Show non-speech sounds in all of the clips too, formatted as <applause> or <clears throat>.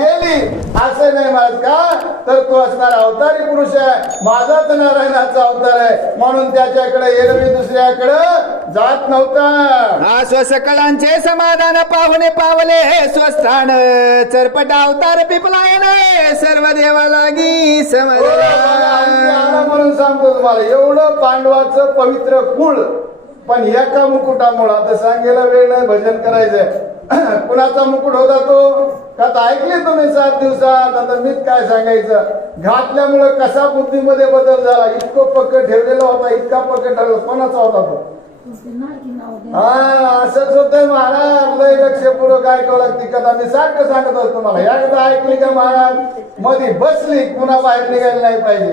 केली. असं नाही महाराज का? तर तो असणार अवतारी पुरुष आहे. माझाच नारायणाचा अवतार आहे. म्हणून त्याच्याकडे एरवी दुसऱ्याकडे जात नव्हता. हा स्वसकळांचे समाधान पाहुणे पावले. हे स्वस्थान चरपट अवतार पिपलायन. सर्व देवा लागी हो, समजला आला म्हणून सांगतो तुम्हाला. एवढं पांडवाचं पवित्र कुळ पण एका मुकुटामुळं आता सांगायला वेळ नाही भजन करायचंय. <clears throat> कुणाचा मुकुट होता तो? का ऐकले तुम्ही सात दिवसात? आता मीच काय सांगायचं? घातल्यामुळं कसा बुद्धीमध्ये बदल झाला? इतकं पक्क ठेवलेला होता इतका पक्क ठरला कोणाचा होता तो? हा असंच होत महाराज लय लक्षपूर्वक ऐकावं लागते. कथा मी सारखं सांगत असतो मला एकदा ऐकली का महाराजमध्ये बसली पुन्हा बाहेर निघायला नाही पाहिजे.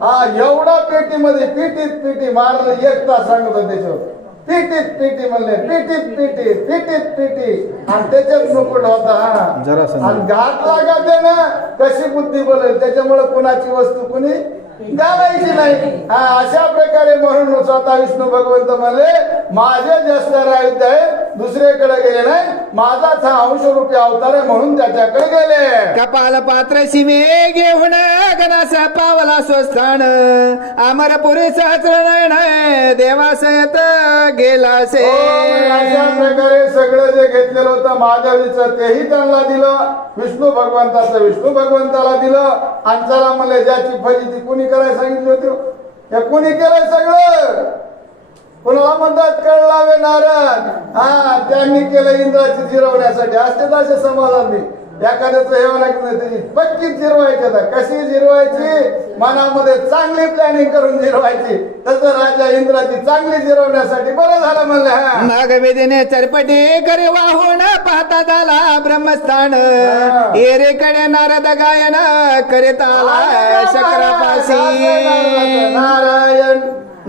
हा एवढा पेटीमध्ये पिटीत पिटी महाराज एक तास सांगत होते त्याच्यावर पिटीत पिटी म्हणले पिटीत पिटी पिटीत पिटी. आणि त्याच्यात मुकुट होता जरा हा. आणि घात लागाते ना कशी बुद्धी बोलेल? त्याच्यामुळे कुणाची वस्तू कुणी घालायची नाही. हा अशा प्रकारे म्हणून स्वतः विष्णू भगवंत म्हणले माझे जास्त आयुध आहे दुसरीकडे गेले नाही. माझाच हा अंशरूपी अवतार आहे म्हणून त्याच्याकडे गेले. कपाल पात्र शिमे घेऊन गणासा पावला स्वस्थान. अमरपुरी सहस्र नयन देवासयत गेला से. हो, अशा प्रकारे सगळं जे घेतलेलं होतं महादेवीचं तेही त्यांना दिलं. विष्णू भगवंताचं विष्णू भगवंताला दिलं. आणि चला म्हणले ज्याची फजिती कुणी करायला सांगितलं होतं. या कोणी कुणी केलंय सगळं? कोणाला म्हणतात कळलावे लावे हा त्यांनी केलं इंद्राची जिरवण्यासाठी. असते तसे समाधान नाही. एखाद्याचं हे नाही त्याची पक्की जिरवायची आता. कशी जिरवायची? मनामध्ये चांगली प्लॅनिंग करून जिरवायची. तसं राजा इंद्राची चांगली जिरवण्यासाठी बरं झालं म्हणलं हा. मग वेदिने चरपटे करे वाहून पाहता झाला ब्रह्मस्थान. एरेकडे नारद गायन करीत आला शक्रापासी नारायण.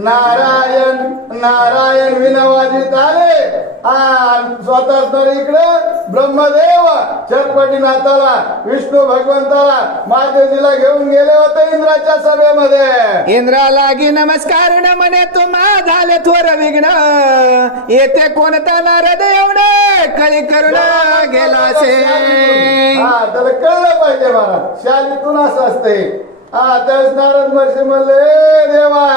नारायण नारायण विनवाजित आले आणि स्वतः तर इकडं ब्रह्मदेव चरपटीनाथाला विष्णू भगवंताला महादेवजीला घेऊन गेले होते इंद्राच्या सभेमध्ये. इंद्रा लागी नमस्कार न म्हणे तुम्हा झाले थोर विघ्न. येथे कोणता नारद एवढं कळी करून गेला से हा त्याला कळलं पाहिजे मला. शालीतून असं असते हा त्यावेळेस नारद महर्षी म्हणले "ए देवा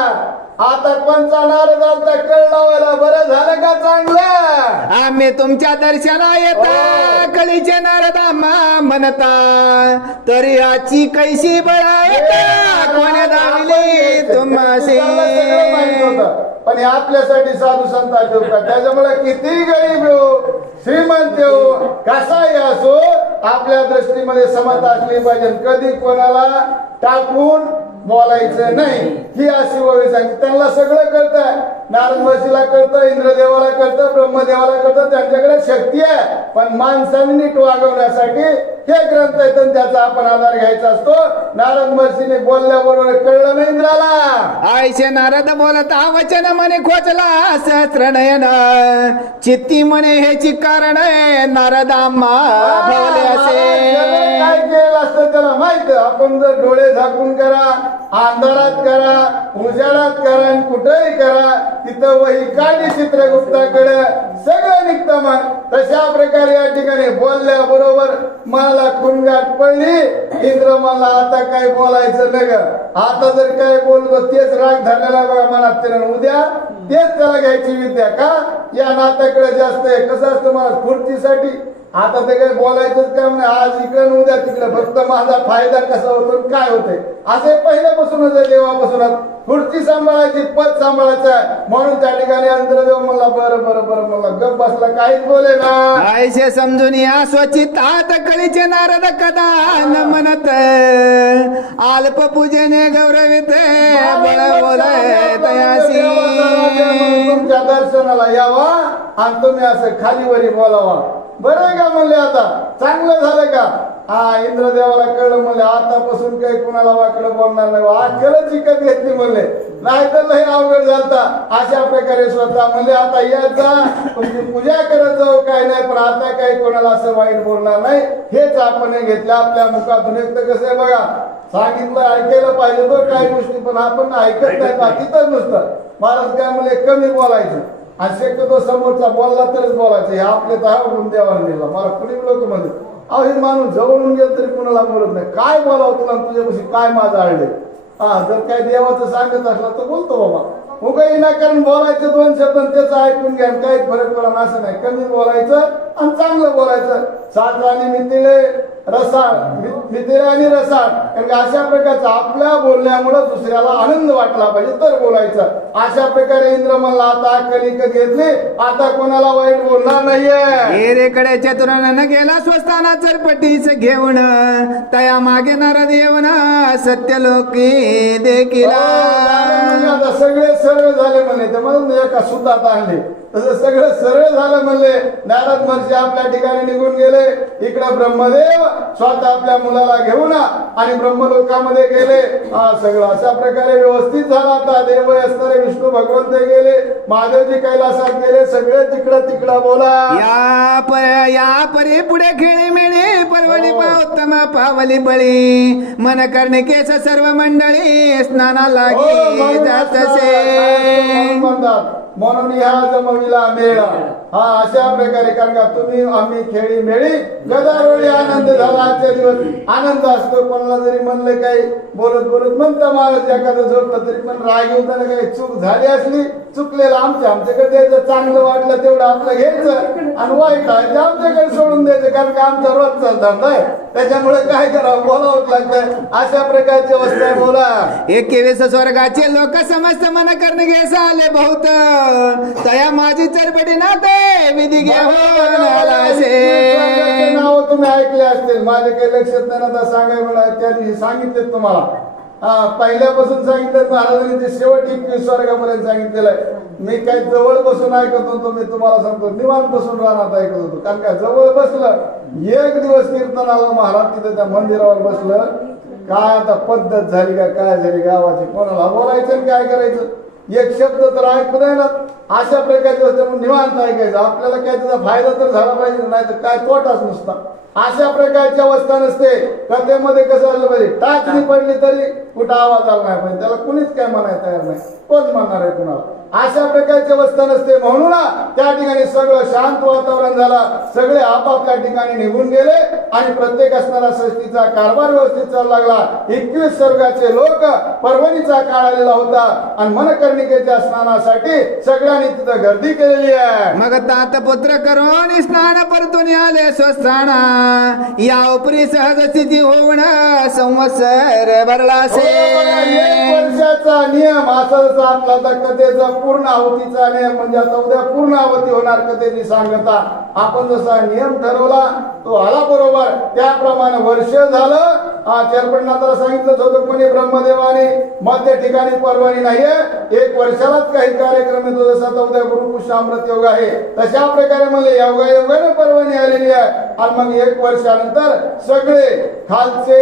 आता कोणचा नारद आलता कळ लावायला बरं झालं का चांगलं? आम्ही तुमच्या दर्शना येता कळीचे नारद आम्हा म्हणता तरी आजची कैशी बळा येता कोणी दाविली तुम्हाशी. पण हे आपल्यासाठी साधू संतांचे उपकार त्याच्यामुळे किती गरीब हो श्रीमंत हो कसाही असो आपल्या दृष्टीमध्ये समता असली पाहिजे. कधी कोणाला टाकून बोलायचं नाही. ही अशी ओवी सांगितली त्यांना सगळं कळतं नारद महर्षीला कळतं इंद्रदेवाला कळतं ब्रह्मदेवाला कळतं त्यांच्याकडे शक्ती आहे. पण माणसाने नीट वागवण्यासाठी हे ग्रंथ आहेत त्याचा आपण आधार घ्यायचा असतो. नारद महर्षीने बोलल्याबरोबर कळलं नाही इंद्राला? आयशे नारद बोलत वचन म्हणे खोचला सहस्र नयन. चित्ती म्हणे हेची कारण आहे. नारद आम्हा भवले काय केलं असतं त्याला माहीत? आपण जर डोळे झाकून करा अंधारात करा उजाडात करा आणि कुठेही करा तिथं वही काढली चित्रगुप्ताकडे सगळं निघतं मग. तशा प्रकारे या ठिकाणी बोलल्या बरोबर मला खुणगाट पडली. इंद्र मला आता काय बोलायचं नाही ग आता जर काय बोललो तेच राग धरलेला बघा मनात त्यानं उद्या तेच त्याला घ्यायची विद्या का? या नात्याकडे जास्त आहे. कसं असतं मला स्फूर्तीसाठी आता ते काही बोलायचंच काय म्हणे? आज इकडे उद्या तिकडे. फक्त माझा फायदा कसा होतो काय होते? असे पहिल्यापासूनच देवापासूनच. खुर्ची सांभाळायची पद सांभाळायचं म्हणून त्या ठिकाणी अंतरदेव मला बरं बरं बरं मला गप बसला. काहीच बोले ना. समजून या स्वचित हात कळीचे नारद कदा न म्हणत. अल्प पूजेने गौरवित तुमच्या दर्शनाला यावा आणि तुम्ही असं खालीवरी बोलावा. बरं आहे का म्हणले आता? चांगलं झालं का? हा इंद्रदेवाला कळलं म्हणले आतापासून काही कुणाला वाकडं बोलणार नाही. अक्कलच चिकत घेतली म्हणले नाही तर लय अवघड झालता. अशा प्रकारे स्वतः म्हणले आता या जा तुमची पूजा करत जाऊ काय नाही पण आता काही कोणाला असं वाईट बोलणार नाही. हेच आपण घेतलं आपल्या मुखातून एक तर कसं आहे बघा सांगितलं ऐकायला पाहिजे तो काही गोष्टी पण आपण ऐकत नाही बाकीच नुसतं. महाराज काय म्हणले कमी बोलायचं. आणि शक्यतो समोरचा बोलला तरच बोलायचं. हे आपले तर म्हणून देवाला दिला मला कुणी लोक म्हणजे अहो हे माणूस जवळून गेलं तरी कुणाला बोलत नाही. काय बोलावं तुला? तुझ्यापाशी काय माझं आळले हा जर काय देवाचं सांगत असला तर बोलतो बाबा. हो काही ना कारण बोलायचं दोन शब्द त्याचं ऐकून घ्या काही फरक पडला असं नाही. कमी बोलायचं आणि चांगलं बोलायचं. सात आणि मितिळे रसाळ. मि- मितिळे आणि रसाळ. कारण का अशा प्रकारचं आपल्या बोलण्यामुळं दुसऱ्याला आनंद वाटला पाहिजे तर बोलायचं. अशा प्रकारे इंद्र म्हणला आता कलिकत घेतली आता कोणाला वाईट बोलणार नाहीये. एरेकडे चतुरानं गेला स्वस्ताना चरपटीच घेऊन. तया मागे नारद येऊन सत्य लोकी देखिला आता सगळे सरळ झाले म्हणे तर म्हणून एका सुतात आणले. तसं सगळं सरळ झालं म्हणले. नारद महर्षी आपल्या ठिकाणी निघून गेले. इकडे ब्रह्मदेव स्वतः आपल्या मुलाला घेऊन आणि ब्रह्मलोकामध्ये गेले. हा सगळं अशा प्रकारे व्यवस्थित झाला. आता देव असणारे विष्णू भगवंत गेले. महादेवजी कैलासात गेले. सगळे तिकडं तिकडं बोला. या परे या परी पुढे खेळी मिळे परवडी उत्तम पावली बळी मन करणे केस सर्व मंडळी स्नाना हो, लागी जात असं म्हणून ह्या जमविला मेळा हा अशा प्रकारे कारण का तुम्ही आम्ही खेळी मेळी गदारोळी आनंद झाला आजच्या दिवस. आनंद असतो कोणाला जरी म्हणलं काही बोलत बोलत म्हणतं महाराज एखादं झोपलं तरी पण राग येऊन त्याला काही चूक झाली असली चुकलेलं आमच्या आमच्याकडे द्यायचं चांगलं वाटलं तेवढं आपलं घ्यायचं आणि वाईट आहे ते आमच्याकडे सोडून द्यायचं कारण का आमचा रोजचा धंदा आहे. त्याच्यामुळे काय करावं बोलावंच लागतं. अशा प्रकारची अवस्था आहे बोला. एकवीस स्वर्गाचे लोक समस्त मन करणे घ्यायचं आले बहुत. तया माझी चरबडी ना ते आला असे नाव तुम्ही ऐकले असतील. माझे काही लक्षात नाही आता सांगाय मला त्या दिवशी सांगितले तुम्हाला. हा पहिल्यापासून सांगितलं महाराजांनी ते शेवट एकवीस स्वर्गापर्यंत सांगितलेलं आहे. मी काही जवळ बसून ऐकत होतो मी तुम्हाला सांगतो निवांत बसून राहण्यात ऐकत होतो. कारण का जवळ बसलं एक दिवस कीर्तनाला महाराज तिथे त्या मंदिरावर बसलं. काय आता पद्धत झाली का काय झाली गावाची कोणाला बोलायचं आणि काय करायचं? एक शब्द तर ऐकू नाही ना. अशा प्रकारचे असते निवांत ऐकायचं. आपल्याला काय त्याचा फायदा तर झाला पाहिजे नाही तर काय तोटाच नसता. अशा प्रकारची अवस्था नसते. कथेमध्ये कसं झालं पाहिजे टाचणी पडली तरी कुठं आवाज आला नाही पाहिजे त्याला कुणीच काय म्हणायला तयार नाही. कोण म्हणणार आहे कुणाला? अशा प्रकारची अवस्था नसते. म्हणून त्या ठिकाणी सगळं शांत वातावरण झाला. सगळे आपापल्या ठिकाणी निघून गेले आणि प्रत्येक असणारा सृष्टीचा कारभार व्यवस्थित चालू लागला. एकवीस स्वर्गाचे लोक परवणीचा काळ आलेला होता आणि मनकर्णिकेच्या स्नानासाठी सगळ्यांनी तिथं गर्दी केलेली आहे. मग तात पुत्र करून स्नान परतून आले स्वस्थाना या उपरी सहज स्थिती होऊन संवत्सर भरला हो, वर्षाचा नियम आपला कथेचा पूर्ण आवतीचा नियम म्हणजे आता उद्या पूर्ण आवती होणार कथेची सांगता? आपण जसा नियम ठरवला तो आला बरोबर. त्याप्रमाणे वर्ष झालं. हा सांगितलंच होतं कोणी ब्रह्मदेवाने मध्य ठिकाणी परवानी नाहीये. एक वर्षालाच काही कार्यक्रम येतो जसा गुरुपुष्य अमृत योग आहे. तशा प्रकारे म्हणले योगा योगाने परवानी आलेली आहे. आणि मग एक वर्षानंतर सगळे खालचे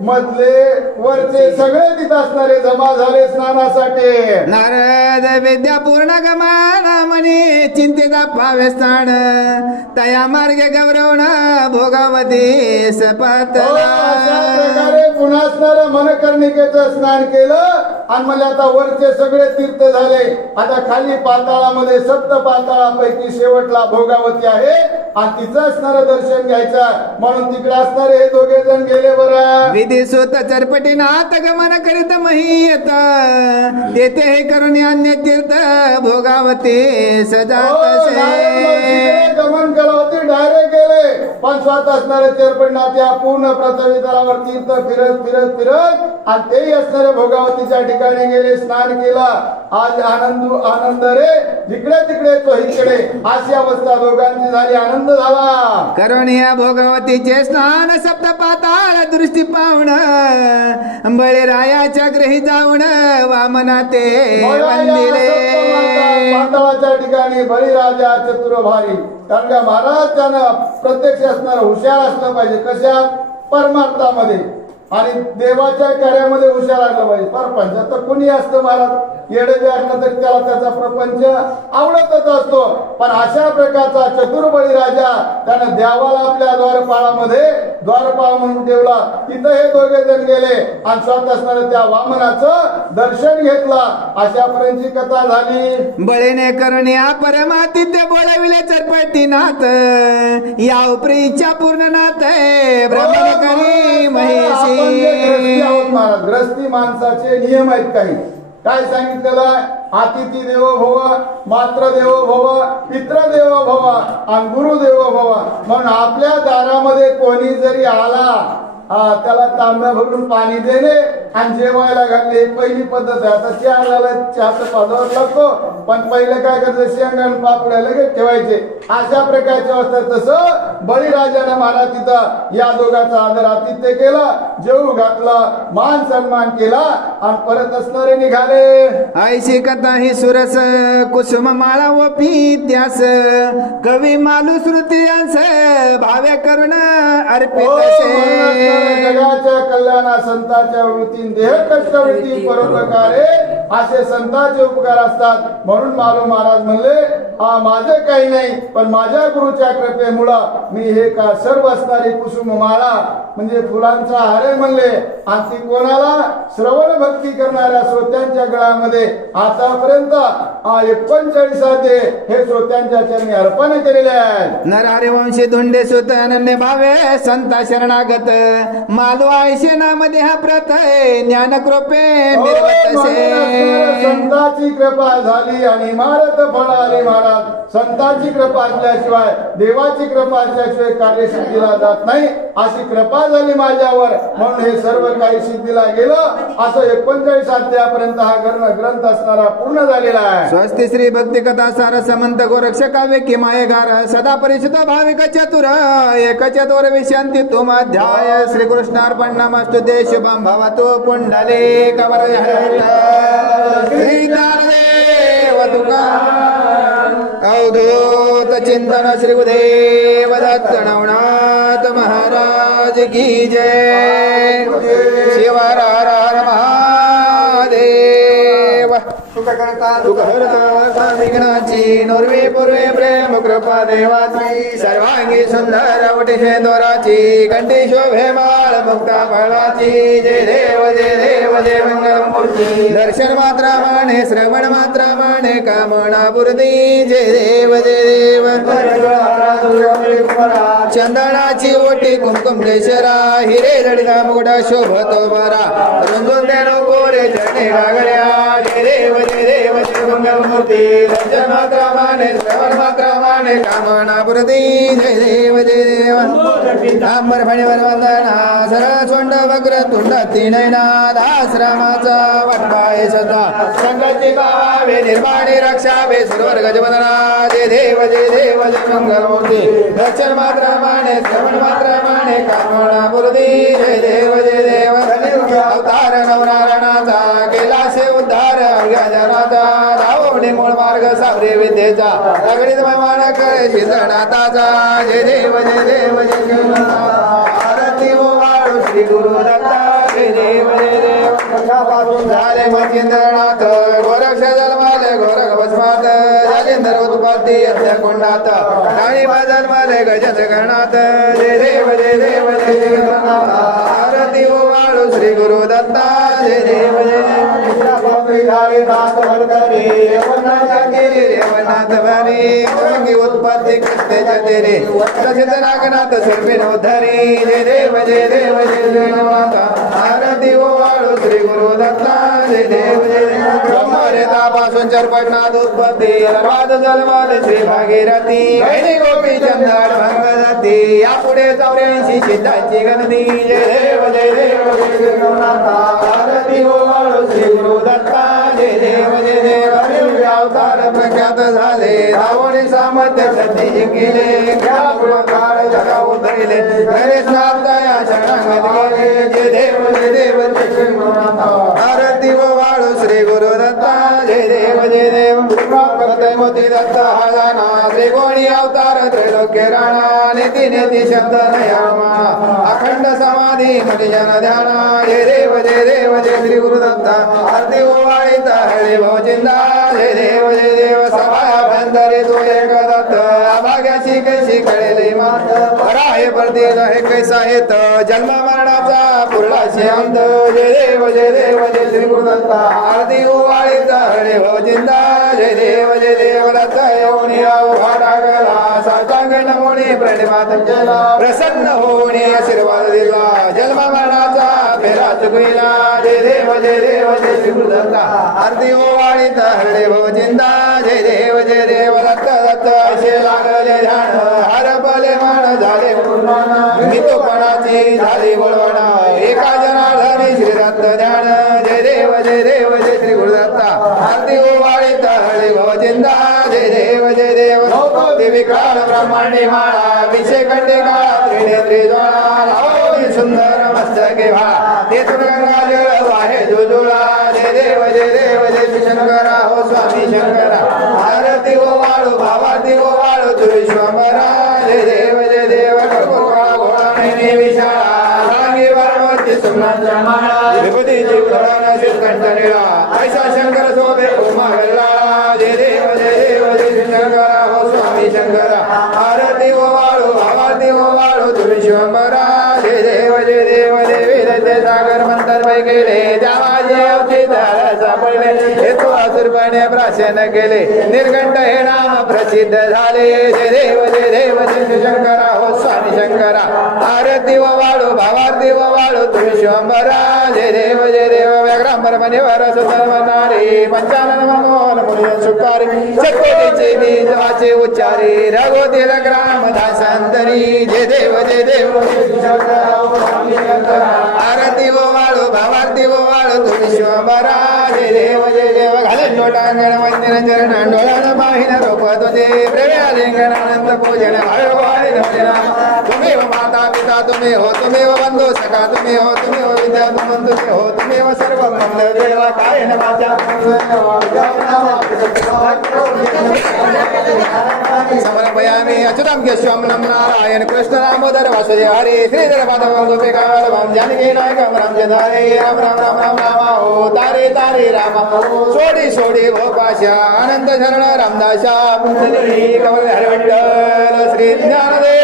मधले वरचे सगळे तिथं असणारे जमा झाले स्नानासाठी. नारद विद्या पूर्ण गमान म्हणे चिंतेचा पावे स्थान. तया मार्गे गौरवण भोगावती सपत हो, अशा प्रकारे पुन्हा असणारं मनकर्णिकेचं स्नान केलं. आणि मला आता वरचे सगळे तीर्थ झाले. आता खाली पाताळामध्ये सप्त पाताळापैकी शेवटला भोगावती आहे. आणि तिचं असणारं दर्शन घ्यायचं. म्हणून तिकडे असणारे हे दोघे जण गेले बरं. विधी सुत चरपटी नाथ गमन करीत महीयत. तेथे हे करून अन्य तीर्थ. भोगावती सजात पण स्वतः असणारे चेरपटनाथ या पूर्ण पृथ्वी तलावर तीर्थ फिरत फिरत फिरत आणि तेही असणारे भोगावतीच्या ठिकाणी गेले स्नान केलं. आज आनंद आनंद रे. जिकडे तिकडे तो इकडे. अशी अवस्था दोघांची झाली आनंद झाला. करून या भोगवतीचे स्नान सप्त पाताळ दृष्टी पाहुण बळीरायाच्या ग्रही जाऊन वामना ते पाताळाच्या ठिकाणी बळीराजा चतुरभारी. कारण का महाराज त्यानं प्रत्यक्ष असणार हुशार असलं पाहिजे. कशा? परमार्थामध्ये. आणि देवाच्या कार्यामध्ये हुशार आलं पाहिजे. परपंच तर कोणी असतं महाराज? येडे जे असलं तरी त्याला त्याचा प्रपंच आवडतच असतो. पण अशा प्रकारचा चतुर्बळी राजा त्यानं देवाला आपल्या द्वारपाळामध्ये द्वारपाळ म्हणून ठेवला. तिथं हे दोघे जण गेले आणि स्वत असणाऱ्या त्या वामनाचं दर्शन घेतलं. अशापर्यंतची कथा झाली. बळीने करुण्या परमातिथ्य बोलाविले चरपटी नाथ या प्रीच्या पूर्ण नाथ महिषी महाराज ग्रस्ती माणसाचे नियम आहेत काही. काय सांगितलेलं आहे? अतिथी देवो भव मात्र देवो भव पित्र देवो भव आणि गुरु देवो भव. म्हणून आपल्या दारामध्ये कोणी जरी आला हा, त्याला तांब्या भरून पाणी देणे आणि जेवायला घालणे. पहिली पद्धत आहे. आता चहा झाला चहाचा पदार्थ लागतो. पण पहिले काय करायचं? शेंगण पापड्या लगेच ठेवायचे. अशा प्रकारचे असतात. तसं बळीराजाने महाराज तिथं या दोघांचा आदर आतिथ्य केला जेवू घातला मान सन्मान केला आणि परत असणारे निघाले. ऐशी कथा ही सुरस कुसुम माळा व त्यास कवी मालू श्रुतियांस भाव्य करुण अर्पित हो, असे. जगाच्या कल्याणा संतांच्या वृत्ती देह कष्ट वृत्ती परोपकारे असे संतांचे उपकार असतात. म्हणून मालू महाराज म्हणले हा माझे काही नाही पण माझ्या गुरुच्या कृपेमुळं मी हे का सर्व असणारी कुसुम माळा म्हणजे फुलांचा हारे म्हणले. आणि ती कोणाला? श्रवण भक्ती करणाऱ्या श्रोत्यांच्या गळामध्ये आतापर्यंत एकोणचाळीसाचे हे श्रोत्यांच्या चरणी अर्पण केलेले आहेत. नरारे वंशी धुंडे सुत अनन्य भावे संता शरणागत. मालू आयशे नाम देहा प्रथ ज्ञान कृपे हो, मिरवत म्हणून असणाऱ्या असे संतांची कृपा झाली आणि इमारत फळाली महाराज संतांची कृपा असल्याशिवाय देवाची कृपा असल्याशिवाय कार्य सिद्धीला जात नाही. अशी कृपा झाली माझ्यावर. म्हणून हे सर्व काही सिद्धीला गेलं. असं एकोणचाळीस अध्यायापर्यंत हा ग्रंथ ग्रंथ असणारा पूर्ण झालेला आहे. स्वस्ति श्री भक्ती कथा सार समंत गोरक्ष काव्य किमाय गार सदा परिचित भाविक चतुर एक चतुर विशांती तुम अध्याय श्री कृष्णार्पण नमस्तु ते शुभम भवतु पुंडले कवर श्री देव तुका अवधूत चिंतन श्री गुरुदेव दत्त नवनाथ महाराज की जय। शिवर हर हर महादेव तुकहरता विघ्नाची नोरवे पूर्वे कृपा देवाची सर्वांगी सुंदर वटिशे दोराची कंठी शोभे माळ मुक्ता फळाची. जय देव जय देव जय मंगलमूर्ती. दर्शन मात्रा माने श्रवण मात्रा माने कामना बुर्दी जय देव जय देव. चंदनाची ओटी कुमकुम केशरा हिरे जडिता मुगडा शोभतो बरा. रंगून देणो कोरे चरणे गागऱ्या जय देव जय देव जय मंगलमूर्ती. दर्शन मात्रा माने श्रवण मात्रा माने कामना पुरती जय देव जय देव। आंबर फणीवर वंदना सरळ सोंड वक्र तुंड तीनैना दासरामाचा वाटपाय सदा। संगती भावे निर्माणे रक्षावे सुरवर गजवदना जय देव जय देव जय मंगल मूर्ती मात्रा माने श्रवण मात्रा माने कामना पुरती जय देव जय देव। अवतार नवनारायणाचा केला से उद्धार अज्ञानाचा रावणे मूळ मार्ग सावरे विद्येचा. दगडीत मान कळे शिंदणाताचा जय देव जय देव जय देव आरती ओ वाळू श्री गुरु दत्ता. जय देव जय देव. झाले मचिंद्रनाथ गोरक्ष जन्माले गोरख भस्मात. जालिंदर उत्पत्ती अद्या कोंडात. काळी बादल माले गजेंद्र गणात जय देव जय देव जय देव श्री गुरु दत्ता जय. देव जय देव रेवनाथ वारी गंगी उत्पत्ती कृष्णेच्या तेरे प्रसिद्ध नागनाथ सर्वे नवधारी जय देव जय देव जय जय माता. आरती ओ वाळू श्री गुरु दत्ता जय देव जय. देव ब्रह्मरेतापासून चरपटनाथ उत्पत्ती सर्वाद जन्माल श्री भागीरथी. वैनी गोपी चंदन भंग जाती यापुढे चौऱ्याऐंशी सिद्धांची गणती. जय देव जय देव जय देव आरती श्री गुरु दत्ता जय देव जय देव अवतार प्रख्यात झाले रावणी सामर्थ्य सती जिंकिले काळ जगा उतरले गणेश नाथया शरणागत जय देव जय देव आरती वाळू श्री गुरु दत्ता जय देव जय देव जय मोती दत्त हा जाना त्रिकोणी अवतार त्रैलोक्य राणा नेती नेती शब्द नयामा अखंड समाधी मनिजन ध्याना जय देव जय देव जय श्री गुरुदत्त आरती ओवाळीत हळे भाऊजिंदा जय देव जय देव सभा बंदरे तो एक दत्त. अभाग्याची कैसी कळेले मात. राहे परदेल हे कैसा हेत जन्म मरणाचा पुरलाशी अंत. जय देव जय देव जय श्री गुरुदत्त आरती हो, ओवाळीत हळे हो, जिंदा. जय देव जय देव दत्त योनी अवघा गला साष्टांग नमोनी प्रणिमात केला प्रसन्न होऊनी आशीर्वाद दिला. जन्म मरणाचा फेरा चुकविला जय देव जय देव जय श्री गुरुदत्त आरती ओवाळीत हरडे भोजिंदा जय देव जय देव दत्त दत्त असे लागले ध्यान हर बले मान झाले मितोपणाची झाली बोलवणा एका जनार्दनी श्री दत्त ध्यान जय देव जय देव जय श्री गुरुदत्त आरती ओवाळीत हरडे भोजिंदा जय देव जय देव. देवी काळ ब्रह्मांडी माळा विषय कंडे काळा जय देव जय देव जय श्री शंकरा हो स्वामी शंकरा आरती ओ वाळू भावाती ओ वाळू तू विश्वंभरा जय देव जय देव गोळा घोळा नेहमी केले निर्घंट हे नाम प्रसिद्ध झाले जय देव जय देव जय श्री शंकरा हो स्वामी शंकरा आरती व वाळू भावारती व वाळू तू विश्वंभरा जय देव जय देव व्याघ्रांबर मणिवर सुतर्वनारी पंचानन मनमोहन मुनी सुकारी चकोटीचे बीज वाचे उच्चारी रघोतील ग्राम दासांतरी जय देव जय देव जय श्री शंकरा हो स्वामी शंकरा आरती व वाळू भावारती व वाळू तू विश्वंभरा जय देव जय देव घालून लोटांगण मंदिर चरण डोळ्यानं पाहिन रोप तुझे प्रेम्या लिंगण अनंत पूजन हळवाळी नवजना तुम्ही हो माता पिता तुम्ही हो तुम्ही हो बंधू सखा तुम्ही हो तुम्ही हो विद्या तुमन तुम्ही हो तुम्ही हो सर्व मंगल देवा काय न माझ्या समर्पयामि अच्युतं केशवं नं नारायण कृष्ण दामोदर वासुदेव हरे श्रीधर माधव गोपिकाळ राम जानकी नायकं राम जधारे राम राम राम राम राम हो तारे तारे राम सोडी सोडी भो पाशा अनंत शरण रामदासा पुंडलिक कमल हरविठ्ठल श्री ज्ञानदेव।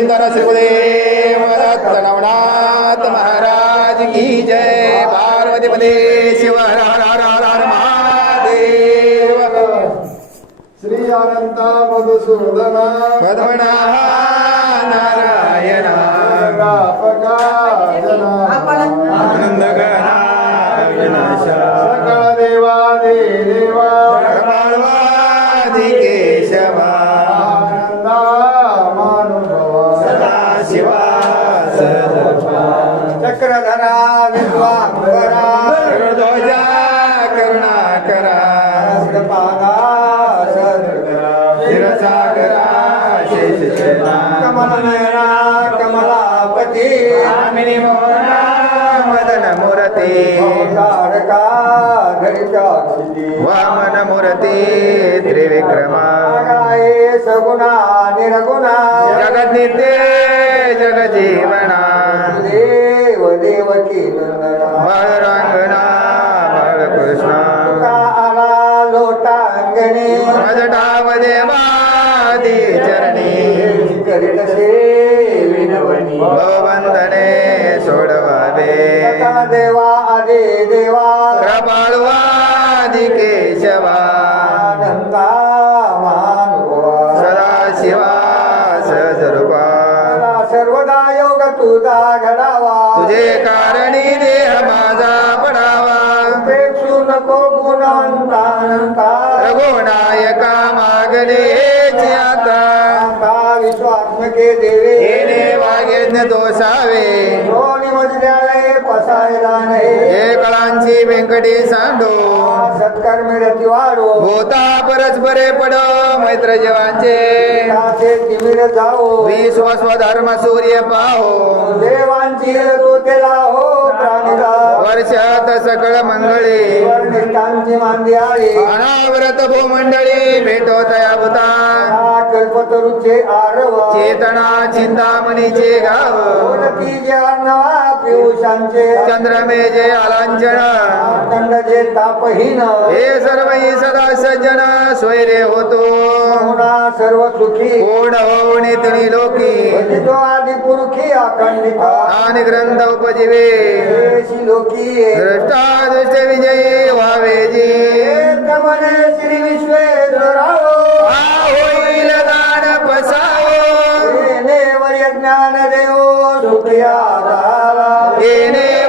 अवधूत चिंतन श्रीदेव दत्त नवनाथ महाराज की जय। पार्वती पदे शिव हर हर हर चक्रधरा विद्वांबरा मागणे आता. विश्वात्मके देवे. येणे वागेज्ञ दोषावे. दोन्ही मजल्याने पसायला नाही हे कळांची व्यंकटी सांडो. सत्कार मिळती वाढो. होता परस्परे पड मैत्र जीवांचे तिमिर जाओ. सूर्य पाहो. देवांची तो केला हो प्राणीला वर्षात सकळ मंगळे. निष्ठांची मांदी आळी. अनावरत भूमंडळी भेटो तयाभूता कल्पतरुचे आरव. चेतना चिंतामणीचे गाव. जे अर्णवा पियुषांचे. चंद्रमेजे आलांचन. दंड जे तापहीन. हे सर्व सदा सज्जन स्वैरे होतो. सर्व सुखी? कोण होणे तिनी लोकी? तो आदि पुरुषी अखंडित आणि ग्रंथ उपजीवे. लोकी दृष्टा दृष्ट विजयी व्हावे जी. एकमने श्री विश्वेश्वराव. हा होईल दान पसावो. ज्ञान देव सुखया येणे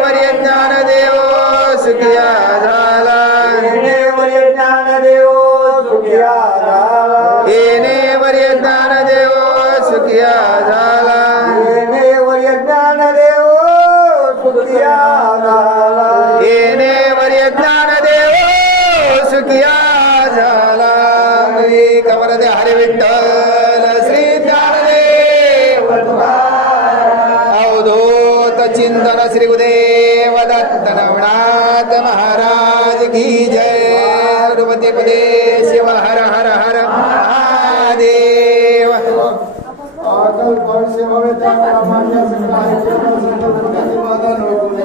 अटल भविष्य भवे त्या माझ्या सकाळी माता लोकुने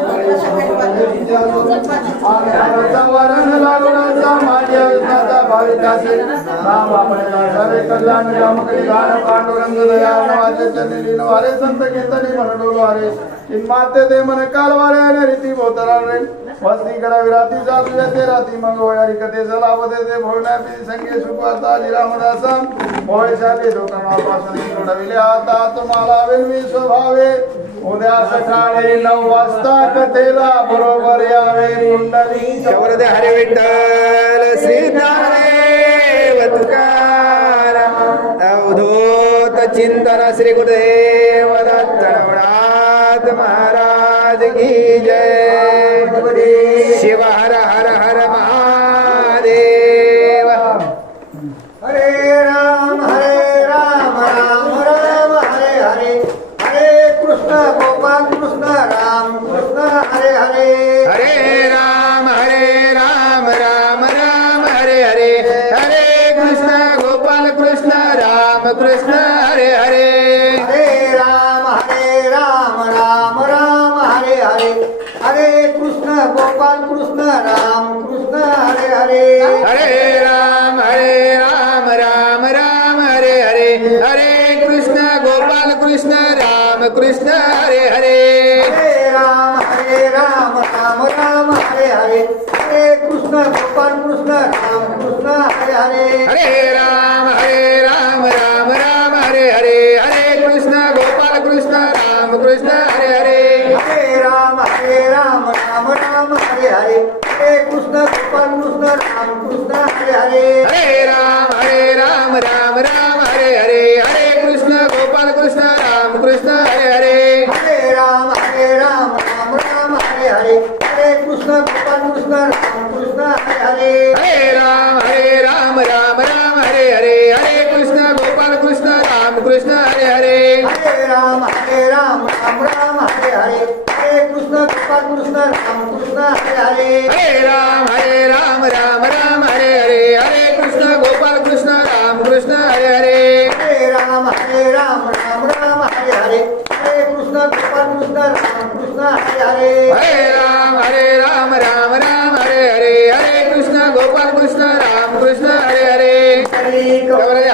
वरण लागुणाचा माझ्या विज्ञाता भाविकाचे राम आपण सर्वे कल्याण रामकरी गान पांडुरंग दयाळ वाचे चरणी लीन वारे संत कीर्तनी मन डोलो वारे माते ते मन कालवारे आणि रीती भोतरा रे वस्ती करावी राती जातू येते राती मग मंगोळ्यारी कथे जलावते ते भोळण्या पी संगे सुखवार्ता रामदासा मोळशाली दुकानापासून सोडविले आता तुम्हाला विनवी स्वभावे. उद्या सकाळी नऊ वाजता कथेला बरोबर यावे कुंडली कमल हरे विठ्ठल श्री ज्ञानदेव तुकाराम अवधूत चिंतन श्री गुरुदेव दत्त महाराज की जय. राम कृष्ण हरे हरे हरे राम हरे राम राम राम हरे हरे हरे कृष्ण गोपाल कृष्ण राम कृष्ण हरे हरे हरे राम कृष्ण हरे हरे हरे राम हरे राम राम राम हरे हरे हरे कृष्ण गोपाल कृष्ण राम कृष्ण हरे हरे हरे राम हरे राम राम राम हरे हरे हरे कृष्ण गोपाल कृष्ण राम कृष्ण हरे हरे हरे राम हरे राम राम राम हरे हरे हरे कृष्ण गोपाल कृष्ण राम कृष्ण हरे हरे हरे राम हरे राम राम राम हरे हरे हरे कृष्ण गोपाल कृष्ण राम कृष्ण हरे हरे हरी कमल